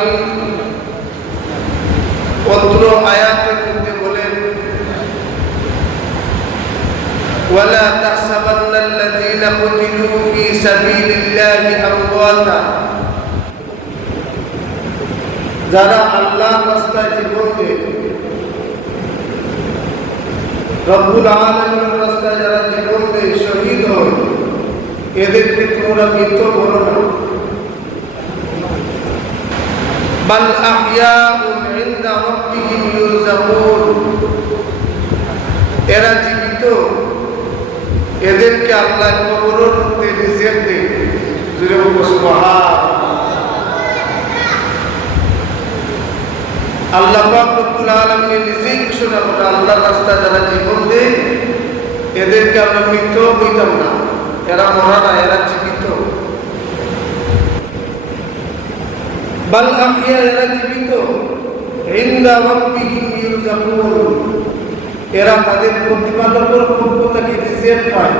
আলামিন অত্র আয়াতের মধ্যে বলেন, ওয়ালা তাহসাবান্নাল্লাযীনা কুতিলু ফী সাবিলিল্লাহি আমওয়াতা, যারা আল্লাহর রাস্তায় জীবন দেয়, রব্বুল আলামিনের রাস্তায় যারা জীবন দেয়, শহীদ হয়, এদেরকে তোমরা মৃত বলো না। বাল আহইয়াউন ইনদা রাব্বিহিম ইউরযাকুন, এরা জীবিত, এদেরকে আল্লাহ কবরের মধ্যে রিজিক দেয়। জোরে বলো সুবহানাল্লাহ। আল্লাহ পাক রব্বুল আলামিন নিজেই ঘোষণা করে, আল্লাহর রাস্তায় যারা জীবন দেয় এদেরকে আমরা মৃত হইতাম না, এরা মরা না, এরা জীবিত। বাল আহইয়া, এরা জীবিত, ইনদা রাব্বিহিম ইউরযাকুন, এরা তাদের প্রতিপালকের পক্ষ থেকে রিজিক পায়।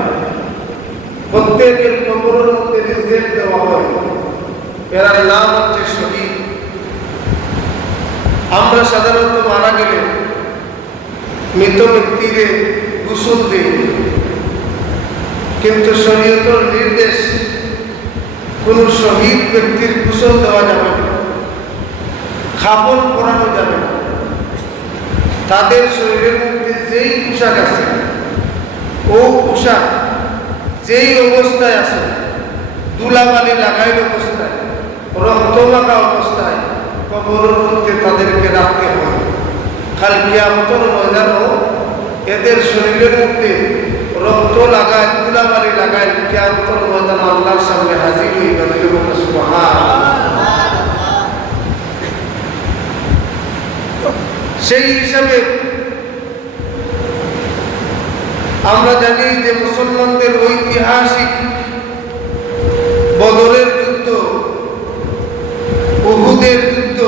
প্রত্যেকের কবরের মধ্যে রিজিক দেওয়া হয়। এরা নাম হচ্ছে শহীদ। আমরা সাধারণত মারা গেলে মৃত ব্যক্তিরে গোসল দিই, কিন্তু শরীয়তের নির্দেশ কোন শহীদ ব্যক্তির গোসল দেওয়া যাবে না, কাফন পরানো যাবে না। তাদের শরীরের মধ্যে যেই পোশাক আছে, ও পোশাক যেই অবস্থায় আছে, ধুলাবালি লাগাইল অবস্থায়, রক্তমাখা অবস্থায় কবরের মধ্যে তাদেরকে রাখতে হয়। কাল কিয়ামতের ময়দানও এদের শরীরের মধ্যে রক্ত লাগায়, ধুলাবালি লাগায়, কিয়ামতের ময়দানে আল্লাহর সামনে হাজির হইবে। সুবহানাল্লাহ। সেই হিসাবে আমরা জানি যে মুসলমানদের ঐতিহাসিক বদরের যুদ্ধ, উহুদের যুদ্ধ,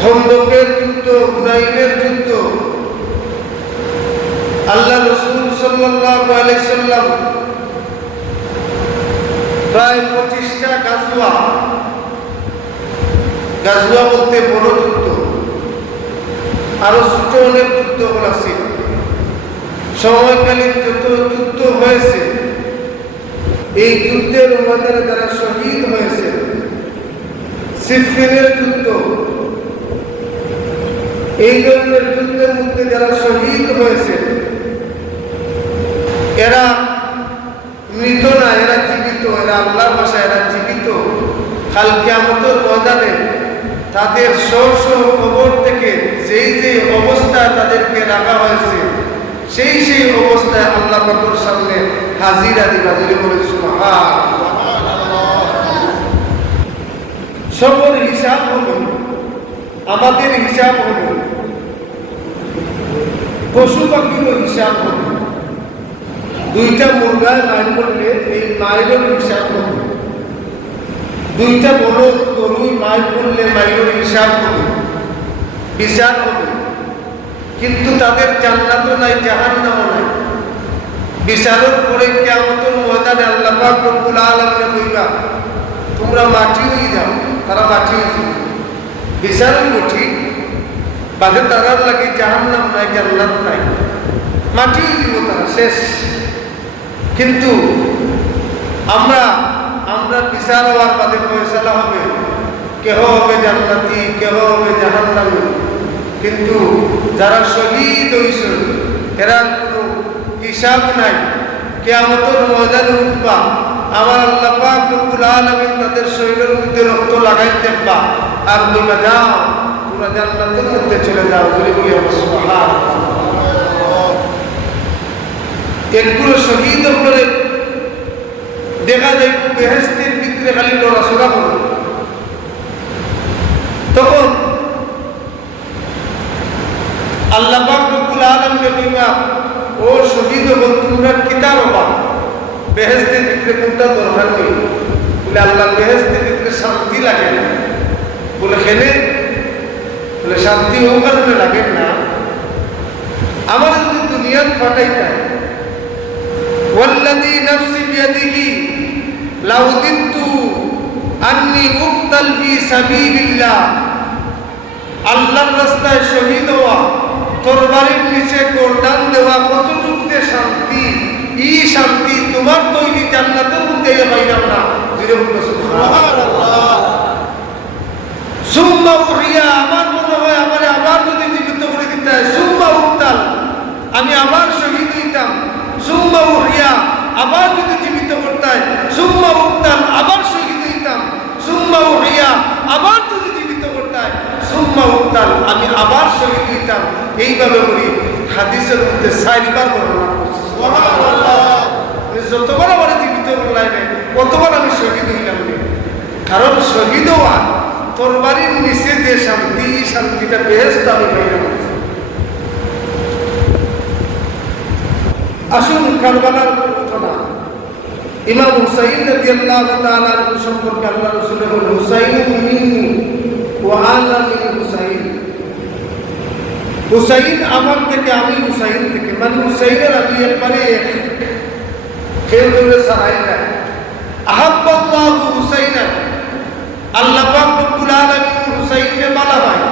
খন্দকের যুদ্ধ, হুনাইনের যুদ্ধ, আল্লাহ রাসূল সাল্লাল্লাহু আলাইহি সাল্লাম প্রায় 25টা গাজওয়া বলতে বড় যুদ্ধ, আরো ছোট অনেক যুদ্ধ আছে। সময়কালীন যত যুদ্ধ হয়েছে, এই যুদ্ধের ময়দানে যারা শহীদ হয়েছে, সিফিনের যুদ্ধ, এই ধরনের যুদ্ধের মধ্যে যারা শহীদ হয়েছে, এরা মৃত না, এরা জীবিত, এরা আল্লাহর ভাষায় এরা জীবিত। কাল কিয়ামতের ময়দানে তাদের স্ব কবর থেকে যেই যে অবস্থায় তাদেরকে রাখা হয়েছে, সেই অবস্থায় আল্লাহ পাকের সামনে হাজিরা দিবা। যদি বলে সুবহানাল্লাহ। সবর হিসাব হলো, আমাদের হিসাব হলো, পশু পাখিরও হিসাব হলো। 2টা মুরগায় মাইল করলে এই মাইলের হিসাব হলো, 2টা বলদ গরুই মাইল করলে মাইলের হিসাব হলো, বিচার হবে। কিন্তু তাদের জান্নাতও নাই, জাহান্নামও নাই। বিচারের পরে কিয়ামতের ময়দানে আল্লাহ পাক রব্বুল আলামিন কইবা, তোমরা মাটি হয়ে যাও। তারা মাটি হয়েছে, বিচার হইব ঠিক, বাদে তারার লাগে জাহান্নাম নাই, জান্নাত নাই, মাটি হয়ে যাব, তারা শেষ। কিন্তু আমরা বিচার হওয়ার বাদে ফয়সালা হবে, কেহ হবে জান্নাতি, কেহ হবে জাহান্নামী। কিন্তু যারা শহীদ হইছে, এরা কোনো হিসাব নাই। কিয়ামতের ময়দানে উঠবা, আমার আল্লাহ পাক রব্বুল আলামিন তাদের শরীরের মধ্যে রক্ত লাগাই দেখবা, আর বলবা যাও তোমরা জান্নাতের মধ্যে চলে যাও। বলি বলি সুবহানাল্লাহ। এগুলো শহীদ হলে দেখা যায় বেহেশতের ভিতরে খালি লড়াচড়া করবে। তখন আল্লাহ পাক রব্বুল আলামিন কইবা, ও শহীদ হল, তোমরা কিতার হবা, বেহেশতের ভিতরে কোনটা দরকার নেই। বলে আল্লাহ বেহেশতের ভিতরে শান্তি লাগে না। বলে খেলে, বলে শান্তি ও কারণে লাগে না, আমার যদি দুনিয়াত ফাটাইতা, ওয়াল্লাযী নাফসি বিয়াদিহি লাউ দিতু আন্নী উকতাল ফি সাবিলিল্লাহ, আল্লাহর রাস্তায় শহীদ হওয়া, তরবারির নিচে গর্দান দেওয়া কতটুকু যে শান্তি, এই শান্তি তোমার তৈরি জান্নাতের মধ্যে পাইলাম না। সুবহানাল্লাহ। সুম্মা উহিয়া, আমার মনে হয় আমার আবার যদি জীবিত করে দিতে হয়, সুম্মা উকতাল, আমি আবার শহীদ হইতাম, সুম্মা উহিয়া, আবার যদি জীবিত করতে হয়, সুম্মা উকতাল, আবার শহীদ হইতাম, সুম্মা উহিয়া, আবার যদি জীবিত করতে হয়, সুম্মা উকতাল, আমি আবার শহীদ হইতাম। এইভাবে করি হাদিসের মধ্যে 4 বার বর্ণনা করছে। সুবহানাল্লাহ। যতবার আমার জীবিত করলাই নাই কতবার আমি শহীদ হইলাম না। কারণ শহীদ হওয়া তরবারির নিচে যে শান্তি, শান্তিটা বেহেশত আমি পাইলাম। আসুন কারবালার ঘটনা। ইমাম হুসাইন রাদিয়াল্লাহু তাআলা আনহু সম্পর্কে আল্লাহ রাসূল বলেন, হুসাইন মিন্নি ওয়া আনা মিন হুসাইন। হুসাইন আমার থেকে, আমি হুসাইন থেকে, মানে হুসাইনের আমি একবারে কেউ কেউ সারাই না। আহাব্বাল্লাহু হুসাইনান, আল্লাহ পাক রব্বুল আলামিন হুসাইনকে ভালো পায়।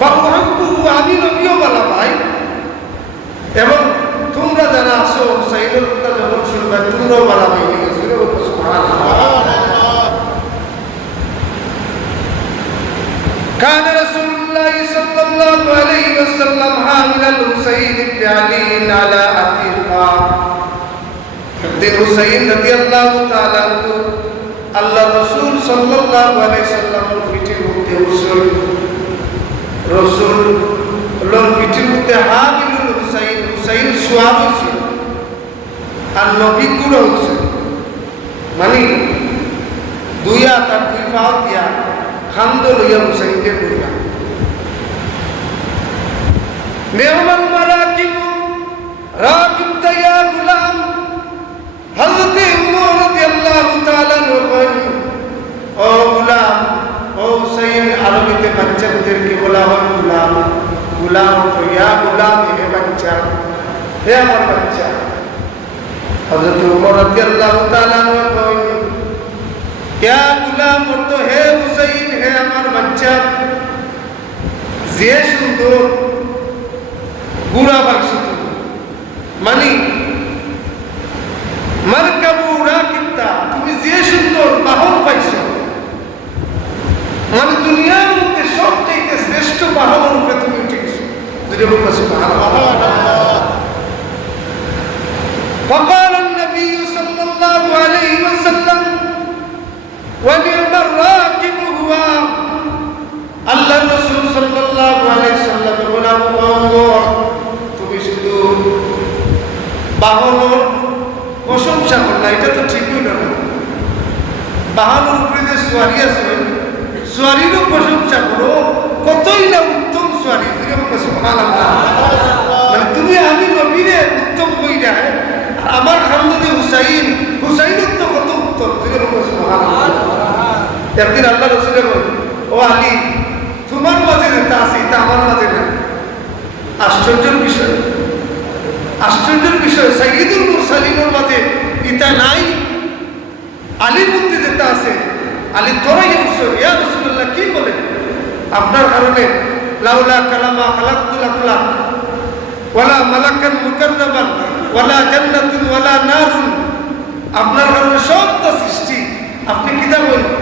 ফাউহিব্বুহু, আমি নবীও ভালো পাই। এবং তোমরা যারা আসো হুসাইনের কথা যখন শুনবে তোমরাও ভালো পাইবে। সুবহানাল্লাহ। كان رسول الله صلى الله عليه وسلم حامل الحسين بن علي على عتيقه। একদিন হুসাইন রাদিয়াল্লাহু তাআলা আনহু আল্লাহ রাসূল সাল্লাল্লাহু আলাইহি সাল্লামের পিঠের মধ্যে বসে, রাসূল লোর পিঠের মধ্যে হামিলুল হুসাইন, হুসাইন সুয়াব হচ্ছে আর নবী গুলো হচ্ছে, মানে দুই হাত আর দুই পা দিয়া খান্দ লইয়া হুসাইনকে করিয়া। নেহমান মারাকিব রাকিবতা ইয়া গুলাম, হযরত উমর রাদিয়াল্লাহু তাআলা বলেন, ও গুলাম, ও হুসাইন, আরবিতে বাচ্চাদেরকে বলা হয় গুলাম। গুলাম তো ইয়া গুলাম, হে বাচ্চা, হে আমার বাচ্চা। হযরত উমর রাদিয়াল্লাহু তাআলা বলেন, ইয়া গুলাম অর্থ হে হুসাইন, হে আমার বাচ্চা। যে সুন্দর গুড়া বাক্সি, মানে মারকাবু রাকিবতা, তুমি যে সুন্দর বাহন পাইছো, মানে দুনিয়ার মধ্যে সবচেয়ে শ্রেষ্ঠ বাহনের রূপে তুমি উঠে গেছো। সুবহানাল্লাহ। فقال النبي صلى الله عليه وسلم ونعم الراكب هو। আল্লাহ রাসূল সাল্লাল্লাহু আলাইহি সাল্লাম বলেন, তুমি শুধু বাহনের প্রশংসা করলা, এটা তো ঠিক হইল না। বাহনের উপরে যে সোয়ারি আছে, সোয়ারিরও প্রশংসা করো, কতই না উত্তম সোয়ারি। সুবহানাল্লাহ। মানে তুমি আমি নবীরে উত্তম কইরা, আমার খানদানে হুসাইন, হুসাইনের তো কত উত্তম। একদিন আল্লাহ রাসূল বলেন, ও আলী, তোমার মাঝে যেটা আছে এটা আমার মাঝে না। আশ্চর্যের বিষয়, আশ্চর্যের বিষয়, সাইয়্যিদুল মুরসালিনের মাঝে এটা নাই, আলীর মধ্যে যেটা আছে। আলী তোরাই উৎসব, ইয়া রাসূলুল্লাহ, কি বলেন? আপনার কারণে লাউলা কালামা খালাকতুল আফলাক ওয়ালা মালাকান মুকাররাবান ওয়ালা জান্নাতুন ওয়ালা নারুন, আপনার কারণে সবটা সৃষ্টি। আপনি কিতা বলেন?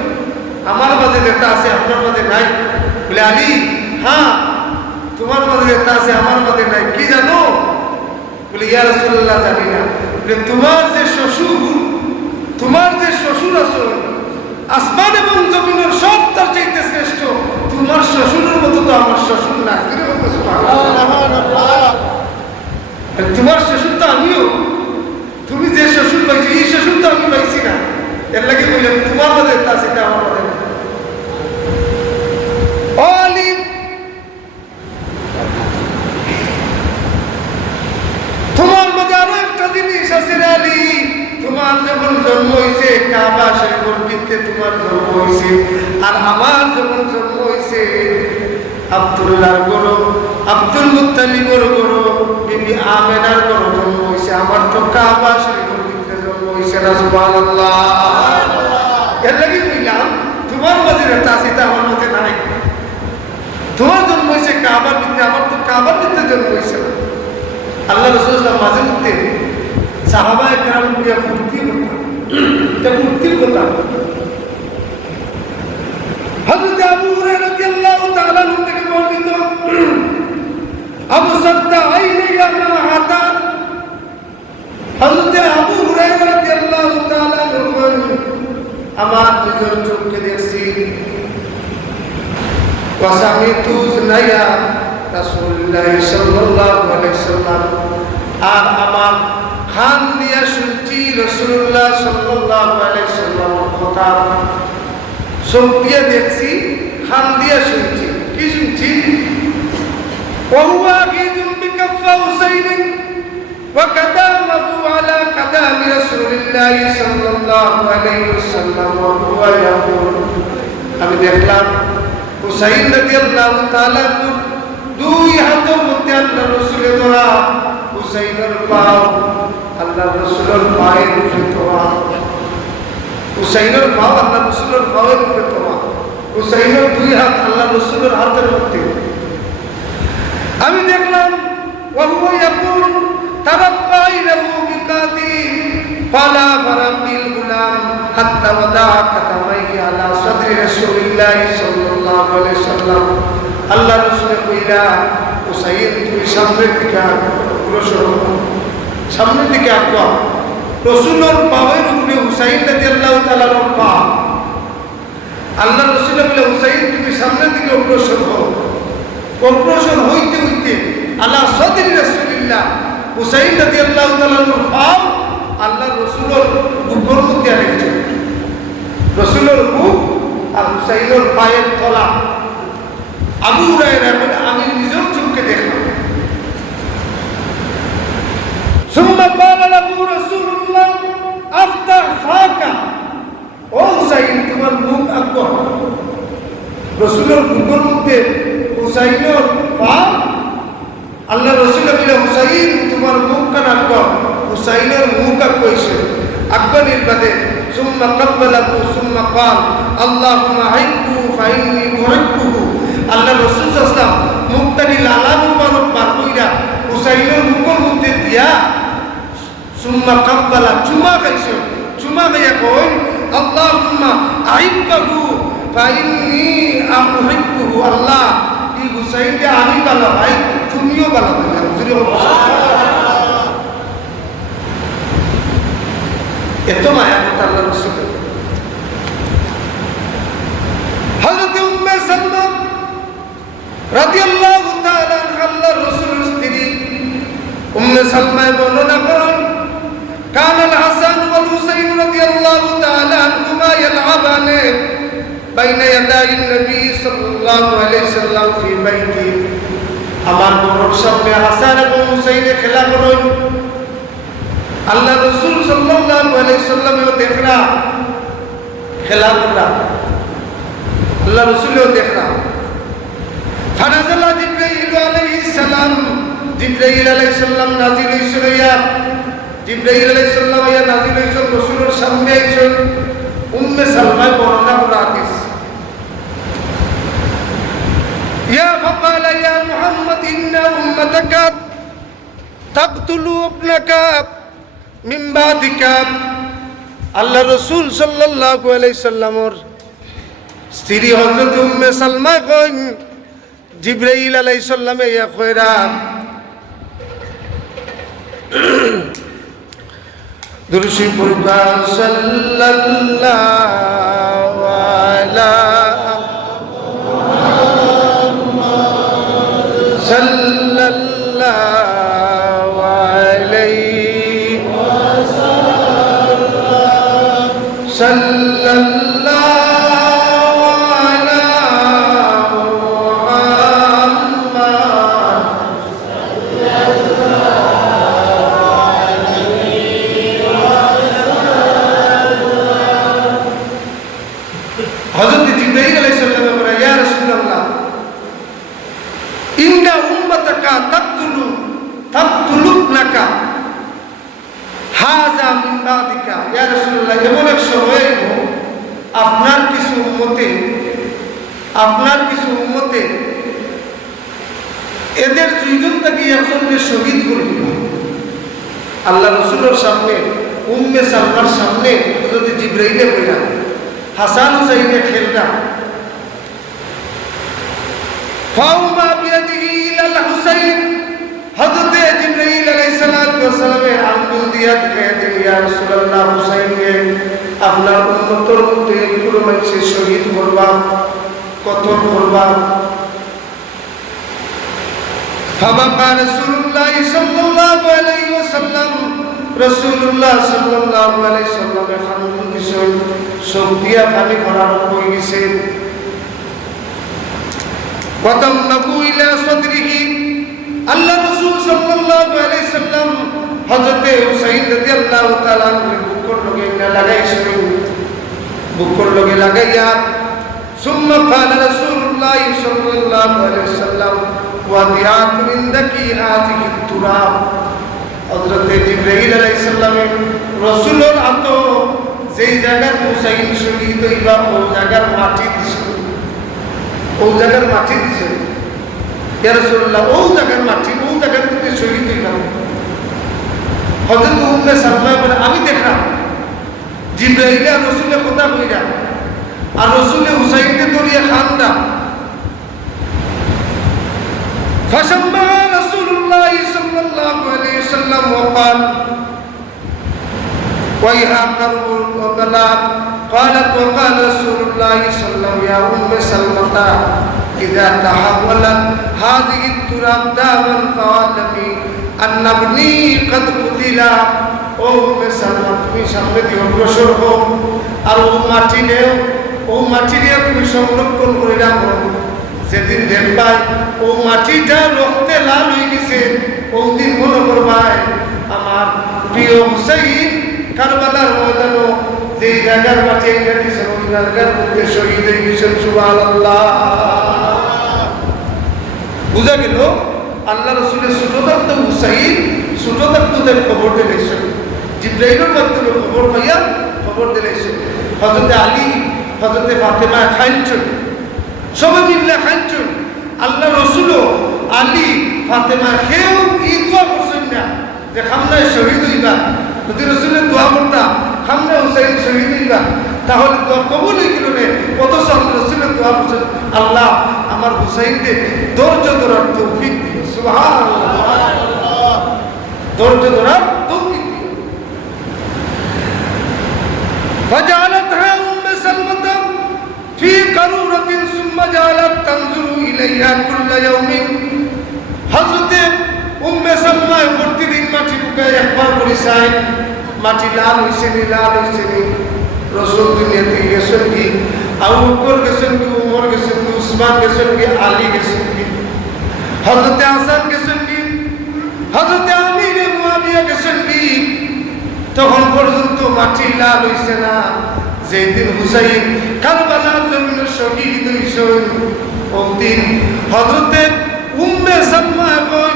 আমার মাঝে যেটা আছে আপনার মাঝে নাই। বলে আলী, হ্যাঁ, তোমার মাঝে যেটা আছে আমার মাঝে নাই। কি জানো? বলে ইয়া রাসূলুল্লাহ, জানি না। বলে তোমার যে শ্বশুর, তোমার যে শ্বশুর আছে, আসমান এবং জমিনের সব তার চাইতে শ্রেষ্ঠ। তোমার শ্বশুরের মতো তো আমার শ্বশুর না। তোমার শ্বশুর তো আমিও, তুমি যে শ্বশুর পাইছো এই শ্বশুর তো আমি পাইছি না। এর লাগে বললাম তোমার মাঝে তা সেটা আমার মাঝে না। তোমার মাঝে আরো একটা জিনিস আছে রে আলী, তোমার যখন জন্ম হয়েছে কাবা শরীফের ভিতরে তোমার জন্ম হয়েছে, আর আমার যখন জন্ম হয়েছে আব্দুল্লাহর গরু, আব্দুল মুত্তালিবের গরু, বিবি আমেনার গরু জন্ম হয়েছে। আমার তো কাবা শরীফের ভিতরে জন্ম হয়েছে না। সুবহানাল্লাহ। এর লাগি বললাম তোমার মাঝে একটা আছে, এটা আমার মাঝে নাই। তোমার জন্ম হয়েছে কাবার ভিতরে, আমার তো কাবার ভিতরে জন্ম হয়েছে না। আল্লাহ রাসূল মাঝে মধ্যে সাহাবায়ে কেরাম দিয়া ফুর্তি করতাম, এটা ফুর্তির কথা। হযরত আবু হুরায়রা রাদিয়াল্লাহু তাআলা আনহু থেকে বর্ণিত, আবু সাদদা আইনাইয়া মা হাতান, হযরত আবু হুরায়রা রাদিয়াল্লাহু তাআলা আনহু আমার নিজের চোখে দেখছি, ওয়াসামিতু সুনাইয়া রাসূলুল্লাহ সাল্লাল্লাহু আলাইহি সাল্লাম, আর আমার কান দিয়া শুনছি রাসূলুল্লাহ সাল্লাল্লাহু আলাইহি সাল্লামের কথা, চোখ দিয়ে দেখছি, কান দিয়া শুনছি। কি শুনছি? ওয়া আখিযুম বিকাফা হুসাইন ওয়া কাদামাহু আলা কাদামি রাসূলিল্লাহ সাল্লাল্লাহু আলাইহি ওয়াসাল্লাম ওয়া হুয়া ইয়াকুল, আমি দেখলাম হুসাইন রাদিয়াল্লাহু তাআলা দুই হাতের মধ্যে আল্লাহ রাসূলের ধরা, হুসাইনের পাও আল্লাহ রাসূলের পায়ের উপরে ধরা, হুসাইনের পাও আল্লাহ রাসূলের পায়ের উপরে ধরা, হুসাইনের দুই হাত আল্লাহ রাসূলের হাতের মধ্যে। আমি দেখলাম ওয়া হুয়া ইয়াকুল তারাক্কা ইলাহু বিকাতি ফালা ফারাবিল গুলাম হাত্তা ওয়াদা কাতামাইহি আলা সাদরি রাসূলিল্লাহ সাল্লাল্লাহু আলাইহি ওয়াসাল্লাম। আল্লাহ রাসূল কইলা, হুসাইন তুমি সামনের দিকে অগ্রসর হও, সামনের দিকে আগবা। রাসূলের পায়ের উপরে হুসাইন রাদিয়াল্লাহু তাআলার পা। আল্লাহ রাসূল বলে, হুসাইন তুমি সামনের দিকে অগ্রসর হও। অগ্রসর হইতে হইতে আলা সাদরি রাসূলিল্লাহ, হুসাইন রাদিয়াল্লাহু তাআলার পা আল্লাহ রাসূলের বুকের মধ্যে আনেছে। রাসূলের বুক আর হুসাইনের পায়ের তলা। আবু হুরায়রা বলে, আমি নিজের চোখে দেখলাম। সুম্মা ক্বালা লাহু রাসূলুল্লাহ আফতাহ ফাকা, ও হুসাইন তোমার মুখ আগবা। রাসূলের বুকের মধ্যে হুসাইনের পা, আল্লাহ রাসূল বলে, হুসাইন তোমার মুখ কান আগবা। হুসাইনের মুখ আগবাইছে, আগবানির বাদে সুম্মা ক্বাব্বালাহু সুম্মা ক্বাল আল্লাহুম্মা আইব্বু ফাইন্নী উহিব্বুহু। আল্লাহ রাসূল সাল্লাল্লাহু আলাইহি ওয়াসাল্লাম মুখটানি লালা মুবারক পার কইরা হুসাইনের মুখের মধ্যে দিয়া সুম্মা ক্বাব্বালা চুমা খাইছে। চুমা খাইয়া কই আল্লাহুম্মা আইব্বুহু ফাইন্নী উহিব্বুহু। আল্লাহ এই হুসাইনকে আমি ভালো ভাই, তুমিও ভালো ভাই। এত মায়া কথা আল্লাহ রাসূল। হযরত উম্মে সালমা রাদিয়াল্লাহু তাআলা আনহা আল্লাহর রাসূলের স্ত্রী উম্মে সালমা বর্ণনা করেন, কানাল হাসান ওয়াল হুসাইন রাদিয়াল্লাহু তাআলা আনহুমা ইয়ালআবানে বাইনা ইয়াদাই নবী সাল্লাল্লাহু আলাইহি সাল্লাম ফি বাইতি। আমার ঘরের সামনে হাসান এবং হুসাইনে খেলা করেন। আল্লাহ রাসূল সাল্লাল্লাহু আলাইহি সাল্লামও দেখরা খেলা করা, আল্লাহ রাসূলও দেখরা। ফানাজালা জিবরাইল আলাইহিস সালাম, জিবরাইল আলাইহিস সালাম নাযিল হইছিল। জিবরাইল আলাইহিস সালাম ইয়া নাযিল হইছিল, রাসূলের সামনে আইছেন। উম্মে সালমা বর্ণনা করা হাদিস, ইয়া ফাকালা ইয়া মুহাম্মদ ইন্না উম্মাতাকা তাকতুলু ইবনাকা মিন বাদিকা। আল্লাহ রাসূল সাল্লাল্লাহু আলাইহি সাল্লামের স্ত্রী হযরত উম্মে সালমা কইন, জিবরাইল আলাইহিস সালামে ইয়া কইরা দুরূশি পড়বা সাল্লাল্লাহু আলা সাল্লাল্লাহু আলাইহি সাল্লাল্লাহু আলা মুহাম্মদ হযরত জিবরাইল আলাইহিস সালাম বলে, ইয়া রাসূলুল্লাহ ইন্না উম্মাতাকা তাকতুলুনাকা হাযা মিন বাদিকা। ইয়া রাসূলুল্লাহ এমন এক সময় আপনার কিছু উম্মতে এদের দুইজন থেকে একজনকে শহীদ করে দিল। আল্লাহ রসুলের সামনে উম্মে সালমার সামনে যদি জিব্রাইলে বইরা হাসান হুসাইনে খেলরা ফাউমা বিয়াদিহি ইলাল হুসাইন, হযরত জিবরাইল আলাইহিস সালাতু ওয়াস সালামের আঙ্গুল দিয়া দেখায় দিলেন, ইয়া রাসূলুল্লাহ, হুসাইনকে আপনার উম্মতের মধ্যে পুরো মানুষে শহীদ করবা, কতল করবা। ফাবাকা রাসূলুল্লাহ সাল্লাল্লাহু আলাইহি ওয়াসাল্লাম, রাসূলুল্লাহ সাল্লাল্লাহু আলাইহি ওয়াসাল্লামের খানদান দিছেন, সব দিয়া পানি ভরা হয়ে গেছে। ওয়াতামনাকু ইলা সাদরিহি, আল্লাহ রাসূল সাল্লাল্লাহু আলাইহি সাল্লাম হযরত হুসাইন রাদিয়াল্লাহু তাআলা বুকর লগে লাগাইছেন, বুকর লগে লাগাইয়া সুম্মা ক্বালা রাসূলুল্লাহ সাল্লাল্লাহু আলাইহি ওয়াসাল্লাম ওয়াদিআতুন ইনদাকি হাযিহি তুরাব। হযরত জিবরাইল আলাইহিস সালামের রাসূলের হাত যেই জায়গায় হুসাইন শহীদ হইবা ও জায়গার মাটি দিছে, ও জায়গার মাটি দিছে। ইয়া রাসূলুল্লাহ, ও জায়গার মাটি, ও জায়গার মধ্যে শহীদ হইলাম। হযরত উম্মে সালমা বলে, আমি দেখলাম জিবরাইল আর রাসূলের কথা কইরা, আর রাসূলে হুসাইনকে ধরিয়া খান্দা। فشمع رسول الله صلى الله عليه وسلم وقال ويها قرب وبلاء. قالت وقال رسول الله صلى الله عليه وسلم يا أم سلمة إذا تحولت هذه التراب داما فاعلمي أن ابني قد قتل. ও উম্মে সালমা, তুমি সামনে দিয়ে অগ্রসর হও, আর ও মাটি নিয়ে তুমি সংরক্ষণ করে রাখো। যেদিন দেখবাই ও মাটিটা রক্তে লাল হয়ে গেছে, ওদিন মনে করবাই আমার প্রিয় হুসাইন কারবালার ময়দানে যে জায়গার মাটি এটা দিয়েছেন ওই জায়গার মধ্যে শহীদ হয়ে গেছেন। সুবহানাল্লাহ। বুঝা গেল আল্লাহ রসুলের ছোট থাকতো হুসাইন, ছোট থাকতোদের খবর দিলেছেন, জিবরাইলের মাধ্যমে খবর পাইয়া খবর দিলেছেন। হযরতে আলী, হযরতে ফাতেমা খাইছেন, সবাই মিলে খাইছেন। আল্লাহ রসুলও আলী ফাতেমা কেউ এই দোয়া করছেন না যে খামনায় শহীদ হইবা। যদি রসুলের দোয়া করতাম খামনা হুসাইন শহীদ হইবা, তাহলে দোয়া কবুল হয়ে গেল না। অথচ আল্লাহ রসুলের দোয়া করছেন, আল্লাহ আমার হুসাইনকে ধৈর্য ধরার তৌফিক দিও। সুবহানাল্লাহ, ধৈর্য ধরার তৌফিক দিও। فجعلتها أم سلمة في قارورة ثم جعلت تنظر إليها كل يوم. হযরত উম্মে সালমা প্রতিদিন মাটি বুকায় একবার করে চাই, মাটি লাল হইছে নি, লাল হইছে নি। রাসূল দুনিয়াতে গেছেন কি, আবু বকর গেছেন কি, উমর গেছেন কি, উসমান গেছেন কি, আলী গেছেন কি, হযরত হাসান গেছেন কি, হযরত আমির মুয়াবিয়া গেছেন কি, তখন পর্যন্ত মাটি লাল হইছে না। যেদিন হুসাইন কারবালার জমিনে শহীদ হইছেন, ওদিন হযরত উম্মে সালমা এখন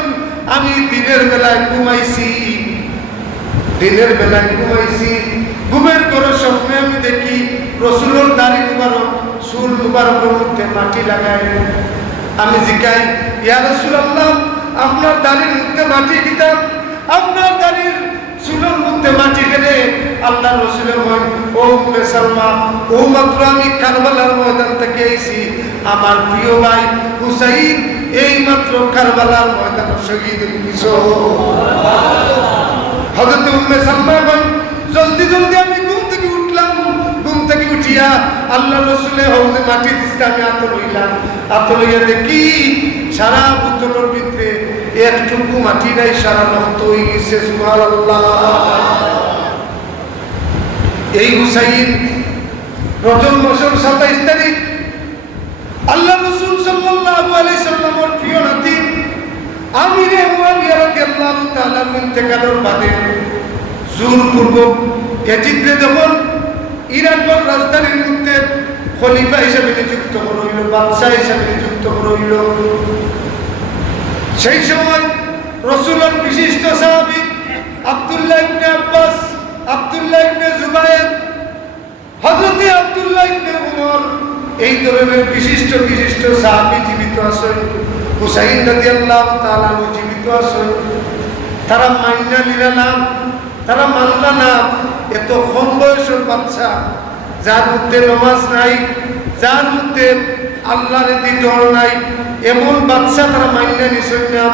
আমি দিনের বেলায় ঘুমাইছি, ঘুমের ঘরে স্বপ্নে আমি দেখি রাসূলের দাড়ি মুবারক, চুল মুবারকের মধ্যে মাটি লাগায়। আমি জিজ্ঞাই, ইয়া রাসূলুল্লাহ, আপনার দাড়ির মধ্যে মাটি কিতাব, আপনার দাড়ির চুলের মধ্যে মাটি কেনে? আল্লাহ রসুল বলেন, ও উম্মে সালমা, ও মাত্র আমি কারবালার ময়দান থেকে এসেছি, আমার প্রিয় ভাই হুসাইন এই মাত্র কারবালার ময়দানে শহীদ হয়েছে। হযরত উম্মে সালমা বলেন, জলদি জলদি আমি ঘুম থেকে উঠলাম, ঘুম থেকে উঠিয়া আল্লাহ রসুলের হৌজে মাটি দিচ্ছে, আমি আতর হইলাম, আতর হইয়া দেখি সারা বোতলের ভিতরে একটুকু মাটি নাই, সারা রক্ত হয়ে গেছে। সুবহানাল্লাহ। এই হুসাইন রজব মাসের 27 তারিখ আল্লাহ রাসূল সাল্লাল্লাহু আলাইহি সাল্লামের প্রিয় নাতি আমিরে মুয়াবিয়া রাদিয়াল্লাহু তাআলা ইন্তেকালের বাদে জোরপূর্বক ইয়াজিদকে যখন ইরাকের রাজধানীর মধ্যে খলিফা হিসেবে নিযুক্ত করা হইল, বাদশাহ হিসেবে নিযুক্ত করা হইল, সেই সময় রাসূলের বিশিষ্ট সাহাবী আব্দুল্লাহ ইবনে আব্বাস, আব্দুল্লাহ ইবনে জুবায়ের, হযরত আব্দুল্লাহ আব্দুল্লাহ ইবনে উমর, এই ধরনের বিশিষ্ট বিশিষ্ট সাহাবী জীবিত আছেন। হুসাইন রাদিয়াল্লাহু তাআলা জীবিত আছেন। তারা মাইনা নিলা না, তারা মানলা না। এত কম বয়সের বাচ্চা, যার মধ্যে নামাজ নাই, যার মধ্যে আল্লাহর ডর নাই, এমন বাচ্চা তারা মাইনা নিছেন না।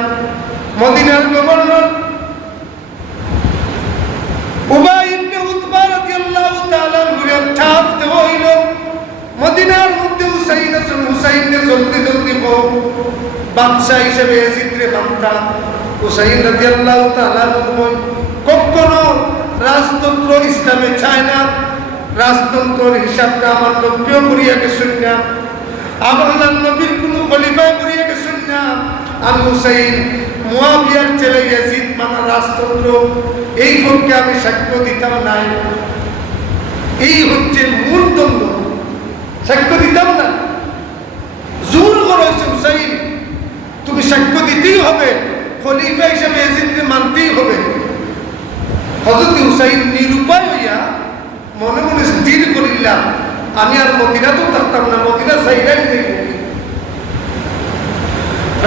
মদিনার গভর্নর উবাই ইবনে উতবা রাদিয়াল্লাহু তাআলা ঘুরে চাপ দেওয়া হইল, মদিনার মধ্যে হুসাইন আছেন, হুসাইনকে জলদি জলদি হোক বাদশা হিসেবে এজিদরে বান্তা। হুসাইন রাদিয়াল্লাহু তাআলা কখনো রাজতন্ত্র ইসলামে চায় না। রাজতন্ত্রের হিসাবটা আমার নবীও করিয়া গেছেন না, আমার নবীর কোনো খলিফা করিয়া গেছেন না। আমি হুসাইন মুয়াবিয়ার ছেলে ইয়াজিদ মানা রাজতন্ত্র, এই পক্ষে আমি সাক্ষ্য দিতাম নাই। এই হচ্ছে মূল দ্বন্দ্ব, সাক্ষ্য দিতাম না। জোর করেছে হুসাইন, তুমি সাক্ষ্য দিতেই হবে, খলিফা হিসেবে ইয়াজিদকে মানতেই হবে। হযরত হুসাইন নিরুপায় হইয়া মনে মনে স্থির করিলাম, আমি আর মদিনা তো থাকতাম না, মদিনা সাইডাই দেখব।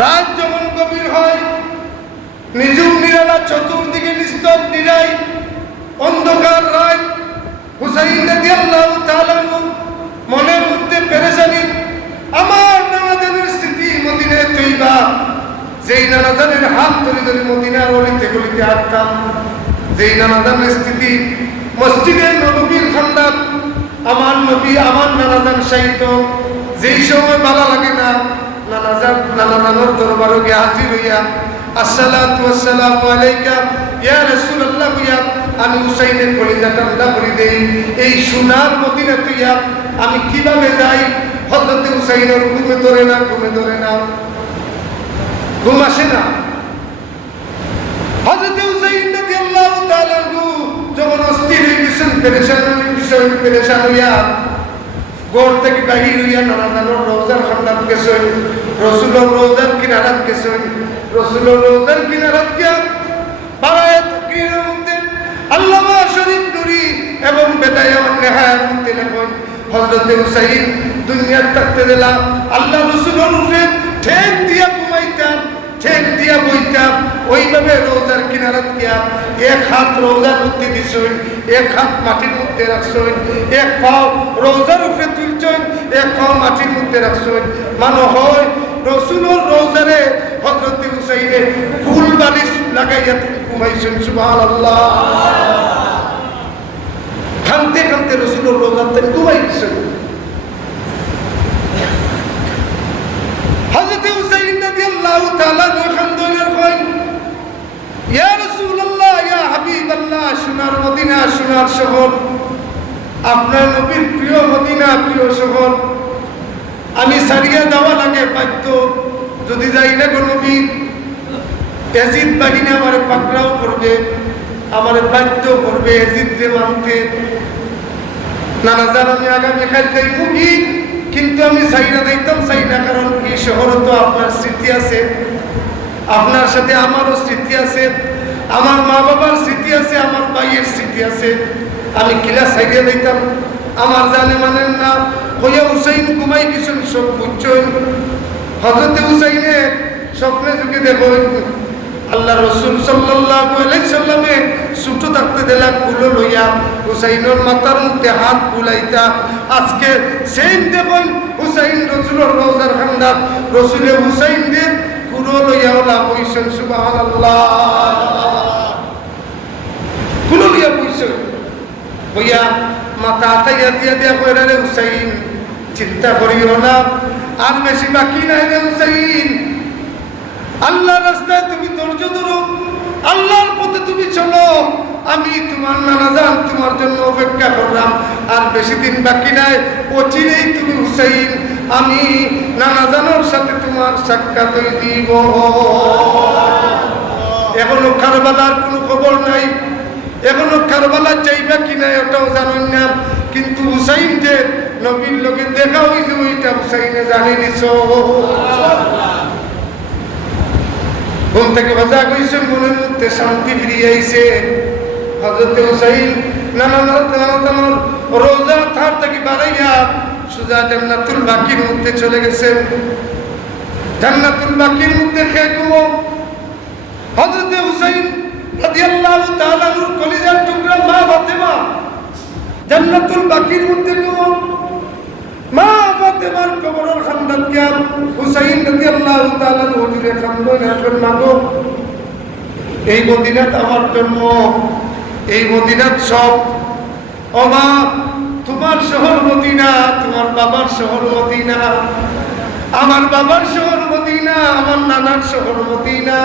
রাত যখন গভীর হয়, নিজুম নিরালা, চতুর্দিকে নিস্তব্ধ নিরাই অন্ধকার রাত। হুসাইন রাদিয়াল্লাহু তাআলা মনের মধ্যে পেরেশানি। আমার নানাজানের স্মৃতি মদিনায় তৈবা, যেই নানাজানের হাত ধরে ধরে মদিনার অলিতে গলিতে হাঁটতাম, যেই নানাজানের স্থিতি মসজিদে নববীর খান্দাত, আমার নবী আমার নানাজান শাহিত। যেই সময় ভালো লাগে না, নানাজানোর দরবারে গিয়ে হাজির হইয়া আসসালাতু ওয়াসসালামু আলাইকা ইয়া রাসূলুল্লাহ হইয়া আমি হুসাইনের কলিজা ঠান্ডা করে দেই। এই সোনার মদিনা তুইয়া আমি কিভাবে যাই? হযরত হুসাইনের ঘুমে ধরে না, ঘুমে ধরে না, ঘুম আসে না। হযরত হুসাইন রাদিয়াল্লাহু তাআলা যখন অস্থির হয়ে গেছেন, পেরেশান হইয়া ঘর থেকে বাহির হইয়া নানাজানোর রওজার খান্দাত গেছেন, রসুলের রওজার কিনারাত গেছেন। রসুলের রওজার কিনারাত গিয়া বারায়ে তাকরীরের মধ্যে আল্লামা শরীফ নুরি এবং বেদায়ে ওয়ান নিহায়ার মধ্যে লেখেন, হযরত হুসাইন দুনিয়ার থাকতে দিলাম আল্লাহ রসুলের উপরে ঠেক দিয়া ঘুমাইতাম, ঠেক দিয়া বইতাম। ওইভাবে রোজার কিনারাত গিয়া এক হাত রোজার মধ্যে দিছেন, এক হাত মাটির মধ্যে রাখছেন, এক পাও রোজার উপরে তুলছেন, এক পাও মাটির মধ্যে রাখছেন। মানে হয় রসুলের রোজারে হযরত হুসাইনে ফুল বালিশ লাগাইয়া ঘুমাইছেন। সুবহানাল্লাহ। কাঁদতে কাঁদতে রসুলের রোজাতে ঘুমাই গেছেন। হযরত হুসাইন রাদিয়াল্লাহু তাআলা খান্দনের কইন, ইয়া রাসূলুল্লাহ, ইয়া হাবিবাল্লাহ, সোনার মদিনা, সোনার শহর, আপনার নবীর প্রিয় মদিনা, প্রিয় শহর, আমি সারিয়া দেওয়া লাগে বাধ্য। যদি যাই না গো নবী, ইয়াজিদ বাহিনী আমার পাকড়াও করবে, আমার বাধ্য করবে ইয়াজিদকে মানতে। নানা জান আমি আগামী কাল যাইব কি, কিন্তু আমি সাইরা দিতাম চাই না, কারণ এই শহরে তো আপনার স্মৃতি আছে, আপনার সাথে আমারও স্মৃতি আছে, আমার মা বাবার স্মৃতি আছে, আমার ভাইয়ের স্মৃতি আছে। আমি কিলা সাইডে দিতাম, আমার জানে মানেন না। কইয়া হুসাইন ঘুমাই গেছেন, সব বুঝছেন। হযরত হুসাইনে স্বপ্নে যুগে দেখেন আল্লাহ রসুল সাল্লাল্লাহু আলাইহি সাল্লামে ছোট থাকতে দিলা কুলো লইয়া হুসাইনের মাথার মধ্যে হাত বুলাইতা। আজকে সেম দেখেন হুসাইন রসুলের রওজার খান্দাত, রসুলে হুসাইন দের কুলো লইয়া ওলা বইছেন। সুবহানাল্লাহ। কুলো লইয়া বইছেন, বইয়া মাথা আতাইয়া দিয়া দিয়া কইরা, রে হুসাইন চিন্তা করিও না, আর বেশি বাকি নাই রে হুসাইন। আল্লাহর রাস্তায় তুমি ধৈর্য ধরো, আল্লাহর পথে তুমি চলো। আমি তোমার নানাজান তোমার জন্য অপেক্ষা করলাম, আর বেশি দিন বাকি নাই, অচিরেই তুমি হুসাইন, আমি নানাজানের সাথে তোমার সাক্ষাৎ দিব। এখনো কারবালার কোনো খবর নাই, এখনো কারবালার যাইবা কিনা ওটাও জানেন না, কিন্তু হুসাইন যে নবীর লোকে দেখা হয়েছে ওইটা হুসাইনে জানি নিছ। ঘুম থেকে বাজা কইছেন, মনের মধ্যে শান্তি ফিরিয়ে আইছে। হযরত হুসাইন নানা রোজা থার থেকে বাড়াইয়া সুজা জান্নাতুল বাকির মধ্যে চলে গেছেন। জান্নাতুল বাকির মধ্যে খেয়ে ঘুমো হযরত হুসাইন রাদিয়াল্লাহু তাআলা আনহুর কলিজার টুকরা মা ফাতেমা জান্নাতুল বাকির মধ্যে ঘুমো। মা ফাতেমার কবরের খান্দাত গিয়া হুসাইন রাদিয়াল্লাহু তাআলা আনহু হুজুরে খান্দন এখন মাগো এই মদিনাত আমার জন্ম, এই মদিনাত সব। ও মা, তোমার শহর মদিনা, তোমার বাবার শহর মদিনা, আমার বাবার শহর মদিনা, আমার নানার শহর মদিনা।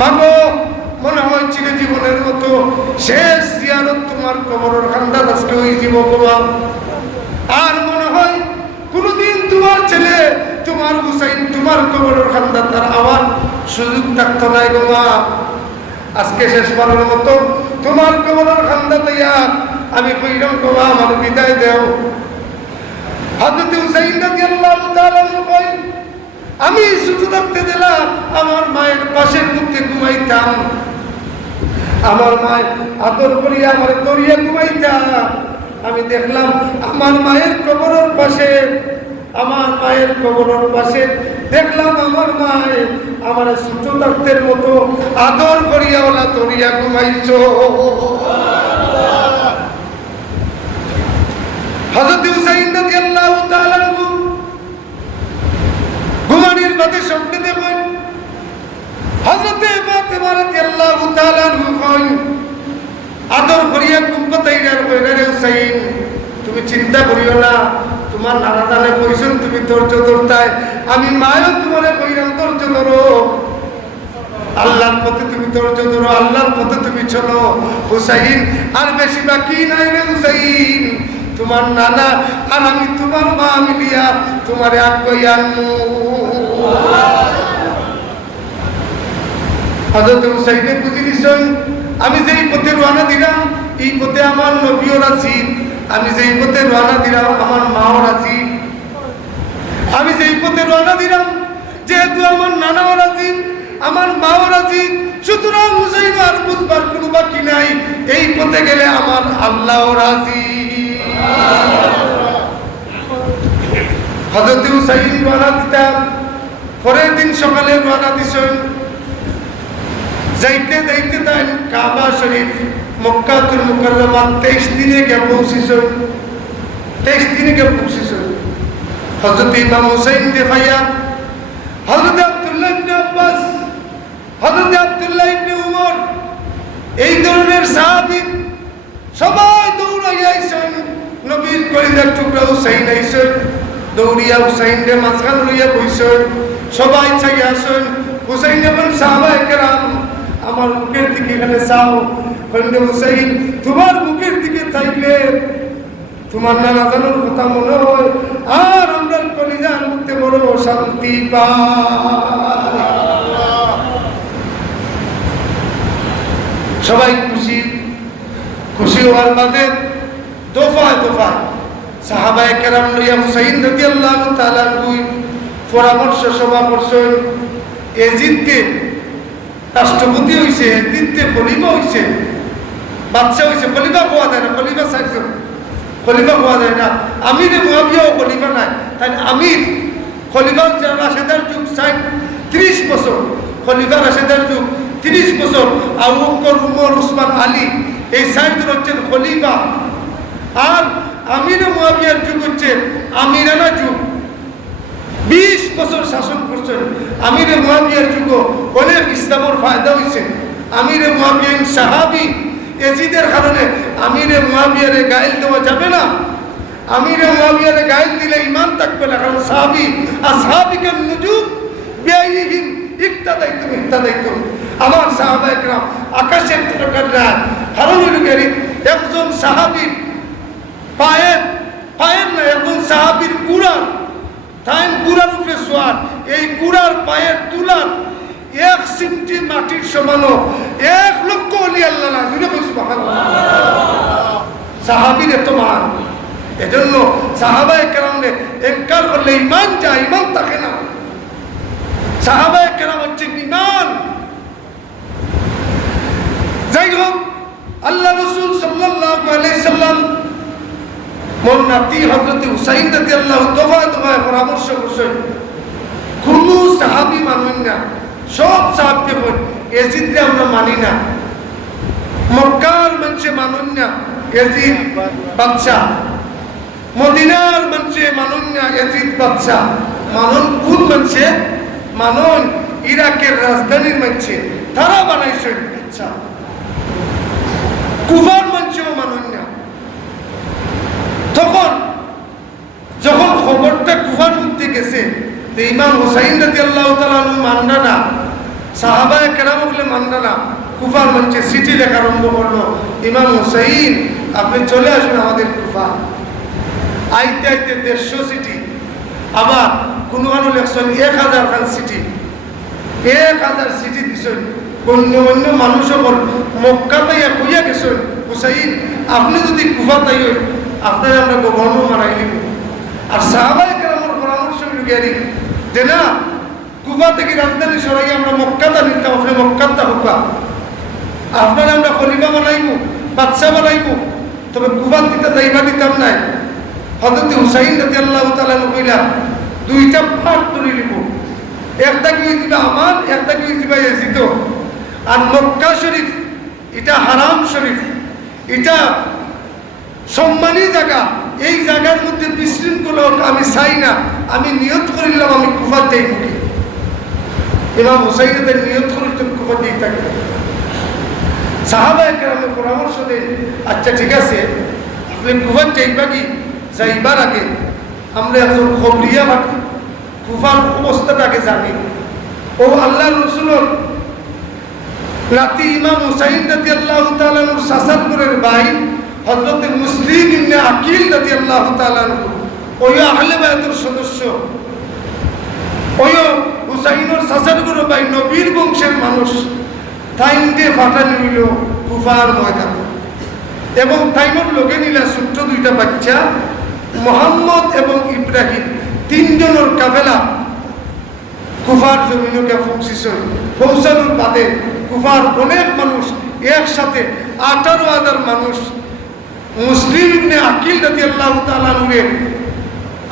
মাগো, মনে হয় চিরজীবনের মতো শেষ জিয়ারত তোমার কবরের খান্দাত আজকে ওই জীবক মা। আর মনে হয় কোনদিন তোমার ছেলে তোমার হুসাইন তোমার কবরের খান্দাত তার আওয়ার সুযোগ থাকতো নাই গো মা। আজকে শেষবারের মতো তোমার কবরের খান্দাতে আমি কইলাম গো মা, আমার বিদায় দেও। হযরত হুসাইন রাদিয়াল্লাহু তাআলা কই, আমি শুধু থাকতে দিলাম আমার মায়ের পাশের মধ্যে ঘুমাইতাম, আমার মায়ের আদর করিয়া আমার দরিয়া ঘুমাইতাম। আমি দেখলাম আমার মায়ের কবরের পাশে, আমার মায়ের কবরের পাশে দেখলাম আমার মায়ে আমার ছোট থাকতের মতো আদর করিয়া ওলা দরিয়া ঘুমাইছো। হযরত হুসাইন রাদিয়াল্লাহু তাআলা ঘুমানির বাদে স্বপ্নে দেখেন হযরত ফাতেমা রাদিয়াল্লাহু তাআলা কই আদর করিয়া কুম্পতাইরার কইরা রে হুসাইন, তুমি চিন্তা করিও না, তোমার নানা দানে কইছেন তুমি ধৈর্য ধরতাই, আমি মায়ও তোমারে কইরাম ধৈর্য ধরো, আল্লাহর পথে তুমি ধৈর্য ধরো, আল্লাহর পথে তুমি চলো। হুসাইন আর বেশি বাকি নাই রে হুসাইন, তোমার নানা আর আমি তোমার মা মিলিয়া তোমারে আগুয়াই আনমু। হযরত হুসাইনে বুঝি দিছেন আমি যেই পথে রওনা দিলাম এই পথে আমার নবীও রাজি, আমি যেই পথে রওনা দিলাম আমার মাও রাজি, আমি যেই পথে রওনা দিলাম যেহেতু আমার নানাও রাজি আমার মাও রাজি, সুতরাং হুসাইন আর বুঝবার কোনো বাকি নাই, এই পথে গেলে আমার আল্লাহও রাজি। হযরত হুসাইন রওনা দিতাম, পরের দিন সকালে রওনা দিছেন। যাইতে যাইতে তাই কাবা শরীফ মক্কাতুল মুকাররমা 23 দিনে গিয়ে পৌঁছিছেন। 23 দিনে গিয়ে পৌঁছিছেন। হযরত ইমাম হুসাইন দেখাইয়া হযরত আব্দুল্লাহ ইবনে আব্বাস, হযরত আব্দুল্লাহ ইবনে উমর এই ধরনের সাহাবী সবাই দৌড়াইয়া আইছেন। নবীর কলিজার টুকরা হুসাইন আইছেন, দৌড়িয়া হুসাইনকে মাঝখান লইয়া বইছেন, সবাই চাইয়া আসেন। হুসাইন এবং সাহাবায়ে কেরাম আমার মুখের দিকে এখানে চাও, কইলে হুসাইন তোমার মুখের দিকে চাইলে তোমার নানা জানার কথা মনে হয় আর আমরা কলিজার মধ্যে বড় শান্তি পাই। সবাই খুশি, খুশি হওয়ার বাদে দফায় দফায় সাহাবায়ে কেরাম লইয়া হুসাইন রাদিয়াল্লাহু তাআলা পরামর্শ সভা করছেন। এজিদকে রাষ্ট্রপতি হইছে, এজিদকে খলিফা হইছে, বাদশা হইছে, খলিফা হওয়া যায় না, খলিফা চাইছেন, খলিফা হওয়া যায় না। আমির মুআবিয়াও খলিফা নাই, তাই আমির খলিফা রাশেদার যুগ 30 বছর, খলিফা রাশেদার যুগ 30 বছর, আবু বকর উমর উসমান আলী এই 4 জন হচ্ছেন খলিফা। আর আমির মুআবিয়ার যুগ হচ্ছে আমিরানা যুগ, 20 বছর শাসন করছেন। আমিরে মুআবিয়ার যুগ অনেক ইসলামের ফায়দা হয়েছে। আমিরে মুআবিয়া সাহাবী, এজিদের কারণে আমিরে মুআবিয়ারে গাইল দেওয়া যাবে না, আমিরে মুআবিয়ারে গাইল দিলে ঈমান থাকবে না, কারণ সাহাবী আসহাবিকে নুজুব বিআইহিম ইক্তাদাইতুম ইক্তাদাইতুম। আমার সাহাবায়ে কেরাম আকাশের তারকারা, কারণ হইল একজন সাহাবীর পায়ের না, একজন সাহাবীর গুড়ার তাই গুড়ার উপরে সোয়ার, এই গুড়ার পায়ের তুলার 1 সেন্টি মাটির সমানো 1 লক্ষ ওলি আল্লাহ না, সুবহানাল্লাহ। সাহাবীর এত মান, এজন্য সাহাবায়ে কেরামকে ইনকার করলে ঈমান যায়, ঈমান থাকে না। সাহাবায়ে কেরাম হচ্ছে ঈমান। যাই হোক, আল্লাহ রাসূল সাল্লাল্লাহু মোর নাতি হযরত হুসাইন রাদিয়াল্লাহু দফায় দফায় পরামর্শ করছেন কোন সাহাবী মানুন না, সব সাহাবকে বল ইয়াজিদকে আমরা মানি না, মক্কার মানুষে মানুন না ইয়াজিদ বাদশা, মদিনার মানুষে মানুন না ইয়াজিদ বাদশা, মানুন কোন মানুষে মানুন ইরাকের রাজধানীর মানুষে, তারা বানাইছে বাদশা। কুফার মানুষেও মানুন না। তখন যখন খবরটা কুফার মধ্যে গেছে, ইমাম হুসাইন রাদিয়াল্লাহু তাআলা আনহু মাননা না, সাহাবায়ে কেরাম বলে মাননা না, কুফার মঞ্চে চিঠি লেখা আরম্ভ করলো, ইমাম হুসাইন আপনি চলে আসুন আমাদের কুফা। আইতে আইতে 150 চিঠি, আবার কোনো কোনো লেখছেন 1000 খান চিঠি, 1000 চিঠি দিছেন। অন্য অন্য মানুষ সকল মক্কা তাইয়া কইয়া গেছেন হুসাইন আপনি যদি কুফা তাই আপনার আমরা গভর্নর মানাই নিব। আর সাহাবায়ে কেরামের পরামর্শ লুকিয়ারি যে না, কুফা থেকে রাজধানী সরাই আমরা মক্কাটা নিতাম, আপনি মক্কাটা হুকা, আপনারা আমরা খলিফা বানাইব, বাদশা বানাইব, তবে কুফা দিতে যাইবা দিতাম নাই। হযরত হুসাইন রাদিয়াল্লাহু তাআলা কইলা দুইটা পার্ট করে নিব, একটা কি দিবা আমার, একটা কি দিবা ইয়াজিদ। আর মক্কা শরীফ এটা হারাম শরীফ, এটা সম্মানী জায়গা, এই জায়গার মধ্যে বিশৃঙ্খলা আমি চাই না, আমি নিয়ত করিলাম আমি কুফা যাইব। ইমাম হুসাইনের নিয়ত করিত কুফা দিয়ে থাকে। সাহাবায়ে কেরামের পরামর্শ দেন আচ্ছা ঠিক আছে আপনি কুফা যাইবা কি, যাইবার আগে আমরা একজন খবরিয়া বাকি কুফার অবস্থাটাকে জানি। ও আল্লাহ রসুলের নাতি ইমাম হুসাইন রাদিয়াল্লাহু তাআলা আনহুর শাসানপুরের ভাই হযরত মুসলিম ইবনে আকিল রাদিয়াল্লাহু তাআলা আনহু ওই আহলে বায়তের সদস্য, ওই হুসাইনের শাসানপুরের ভাই নবীর বংশের মানুষ, তাইন দিয়ে ফাটানো হইল কুফার ময়দান। এবং তাইনের লোকে নিলা ছোট্ট দুইটা বাচ্চা মোহাম্মদ এবং ইব্রাহিম, তিনজনের কাফেলা কুফার জমিনকে পৌঁছানোর বাদে কুফার অনেক মানুষ একসাথে 18,000 মানুষ মুসলিম ইবনে আকিল রাদিয়াল্লাহু তাআলা আনহুর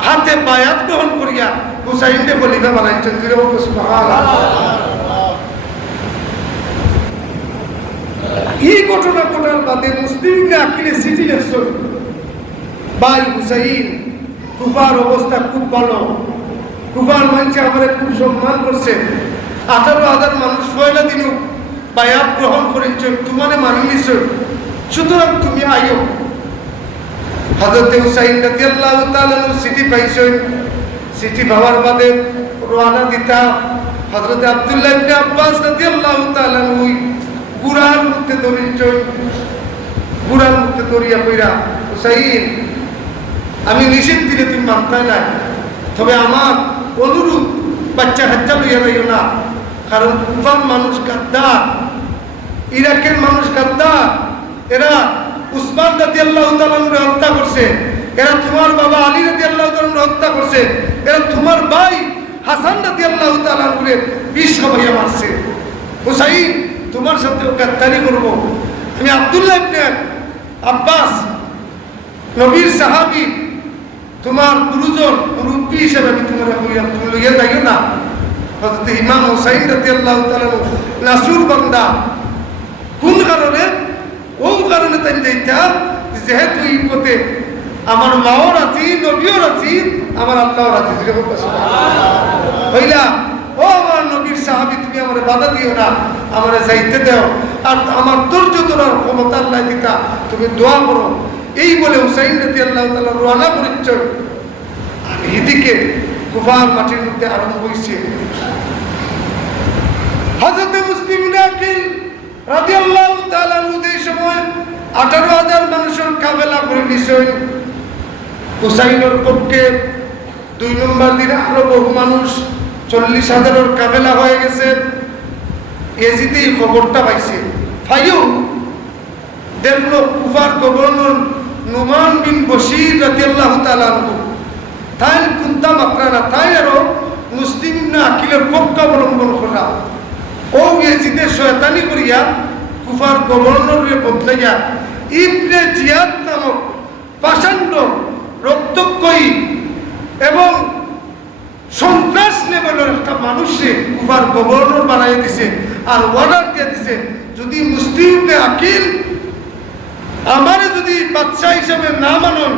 হাতে বায়াত গ্রহণ করিয়া হুসাইনকে খলিফা বানাইছেন। সুবহানাল্লাহ। এই ঘটনা ঘটার বাদে মুসলিম ইবনে আকিলে চিঠি লিখছেন, ভাই হুসাইন কুফার অবস্থা খুব ভালো, কুফার মানুষ আমাদের খুব সম্মান করছে, 18,000 মানুষ পয়লা দিনও বায়াত গ্রহণ করেছেন, তোমার মানি নিছ, সুতরাং তুমি আইও। হযরত হুসাইন রাদিয়াল্লাহু তাআলা চিঠি পাইছেন, চিঠি পাওয়ার বাদে রওনা দিতা হযরত আব্দুল্লাহ ইবনে আব্বাস রাদিয়াল্লাহু তাআলা গুড়ার মধ্যে ধরিছেন, গুড়ার মধ্যে ধরিয়া কইরা হুসাইন আমি নিষেধ দিলে তুমি মানতে নাই, তবে আমার অনুরোধ বাচ্চা হাচ্চা লইয়া যাইও না, কারণ কুফার মানুষ গাদ্দার, ইরাকের মানুষ গাদ্দার, এরা উসমান রাদিয়াল্লাহু তাআলা আনহুকে হত্যা করছে, এরা তোমার বাবা আলী রাদিয়াল্লাহু তাআলা আনহুকে হত্যা করছে, এরা তোমার ভাই হাসান রাদিয়াল্লাহু তাআলা আনহুকে বিষ খাওয়াইয়া মারছে। হুসাইন তোমার সাথে গাদ্দারি করবো, আমি আব্দুল্লাহ ইবনে আব্বাস নবীর সাহাবী, তোমার গুরুজন মুরব্বী হিসেবে আমি তোমার তুমি লইয়া যাইও না। হযরত ইমাম হুসাইন রাদিয়াল্লাহু তাআলা নাসুর বান্দা, কোন কারণে? ও কারণে তাই যাইতা যেহেতু এই পথে আমার মাও রাজি, নবীও রাজি, আমার আল্লাহও রাজি। হইলা ও আমার নবীর সাহাবী তুমি আমার বাধা দিও না, আমার যাইতে দাও, আর আমার ধৈর্য ধরার ক্ষমতা আল্লাহ দিতা, তুমি দোয়া করো। এই বলে হুসাইন রাদিয়াল্লাহু তাআলা রওনা করেছেন। আর এদিকে কুফার মাটির মধ্যে আরম্ভ হয়েছে। হযরত মুসলিম ইবনে আকিল রাদিয়াল্লাহু তাআলা এই সময় 18,000 মানুষের কাফেলা করে নিছেন। হুসাইনের পক্ষে 2 নম্বর দিনে আরো বহু মানুষ 40,000 কাফেলা হয়ে গেছে। এজিতেই খবরটা পাইছে, ফাইও দেখলো কুফার গভর্নর নুমান বিন বশির রাদিয়াল্লাহু তাআলা আনহু তাই কুন্তা মাকরানা, তাই আরো মুসলিম ইবনে আকিলের পক্ষ অবলম্বন করা। ও এজিদের শয়তানি করিয়া কুফার গভর্নরের বদলাইয়া ইবনে জিয়াদ নামক পাষাণ্ড রক্তক্ষয়ী এবং সন্ত্রাস লেভেলের একটা মানুষে কুফার গভর্নর বানাই দিছে আর অর্ডার দিয়ে দিছে, যদি মুসলিমে আকিল আমারে যদি বাদশাহ হিসেবে না মানন,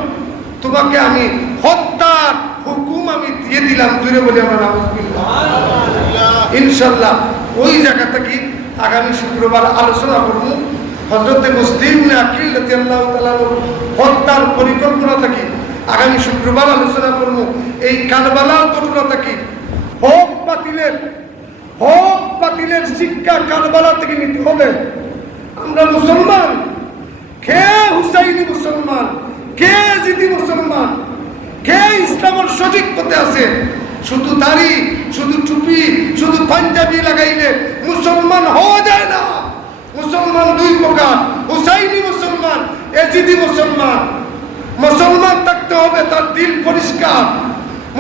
তোমাকে আমি হত্যার হুকুম আমি দিয়ে দিলাম। জুড়ে বলি আমরা নাউজুবিল্লাহ। ইনশাল্লাহ ওই জায়গা থেকে আগামী শুক্রবার আলোচনা করবো হযরতে মুসলিম আকিল রাদিয়াল্লাহু তাআলা হত্যার পরিকল্পনা থেকে আগামী শুক্রবার আলোচনা করবো। এই কারবালার ঘটনা থেকে হক বাতিলের শিক্ষা কারবালা থেকে নিতে হবে। আমরা মুসলমান, কে হুসাইনি মুসলমান, কে জিদি মুসলমান, কে ইসলামের সঠিক পথে আছে? শুধু দাড়ি, শুধু টুপি, শুধু পাঞ্জাবি লাগাইলে মুসলমান হওয়া যায় না। মুসলমান দুই প্রকার, হুসাইনি মুসলমান, এজিদি মুসলমান। মুসলমান থাকতে হবে তার দিল পরিষ্কার,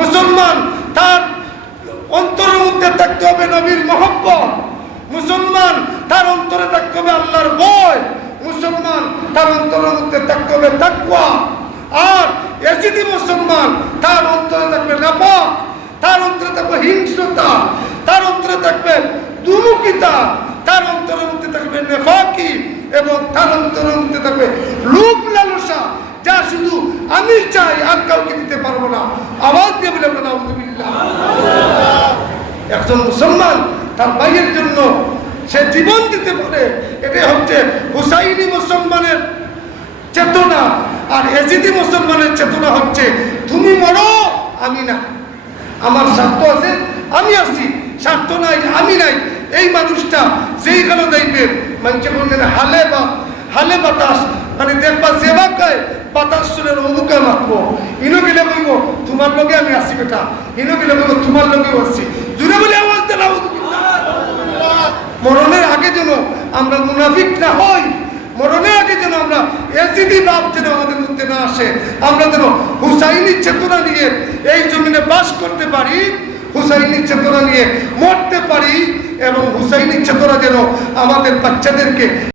মুসলমান তার অন্তরের মধ্যে থাকতে হবে নবীর মহব্বত, মুসলমান তার অন্তরে থাকতে হবে আল্লাহর ভয়, মুসলমান তার অন্তরের মধ্যে থাকতে হবে তাকওয়া। আর এজিদি মুসলমান তার অন্তরে থাকবে নাপাক, তার অন্তরে থাকবে হিংস্রতা, তার অন্তরে থাকবে দুমুখিতা, তার অন্তরের মধ্যে থাকবে নেফাকি এবং তার অন্তরের মধ্যে থাকবে লোভ লালসা, যা শুধু আমি চাই আর কাউকে দিতে পারবো না। আওয়াজ দিয়ে বলে নাউজুবিল্লাহ। একজন মুসলমান তার ভাইয়ের জন্য সে জীবন দিতে পারে, এটাই হচ্ছে হুসাইনি মুসলমানের চেতনা। আর এজিদি মুসলমানের চেতনা হচ্ছে তুমি মরো আমি না, আমার স্বার্থ আছে আমি আছি, স্বার্থ নাই আমি নাই। এই মানুষটা যেইখানে দেখবে মানুষের বললেন হালে বাতাস, মানে দেখবা যেবা গায় বাতাস শুনে অমুকে মাতবো, ইনো গেলে বলবো তোমার লগে আমি আসি বেটা, ইনো গেলে বলবো তোমার লগেও আসছি। জুড়ে বলে আওয়াজ দেন মরণের আগে যেন আমরা মুনাফিক না হই, মরণের আগে যেন আমরা এজিদি ভাব যেন আমাদের মধ্যে না আসে, আমরা যেন হুসাইনি চেতনা নিয়ে এই জমিনে বাস করতে পারি, হুসাইনি চেতনা নিয়ে মরতে পারি এবং হুসাইনি চেতনা যেন আমাদের বাচ্চাদেরকে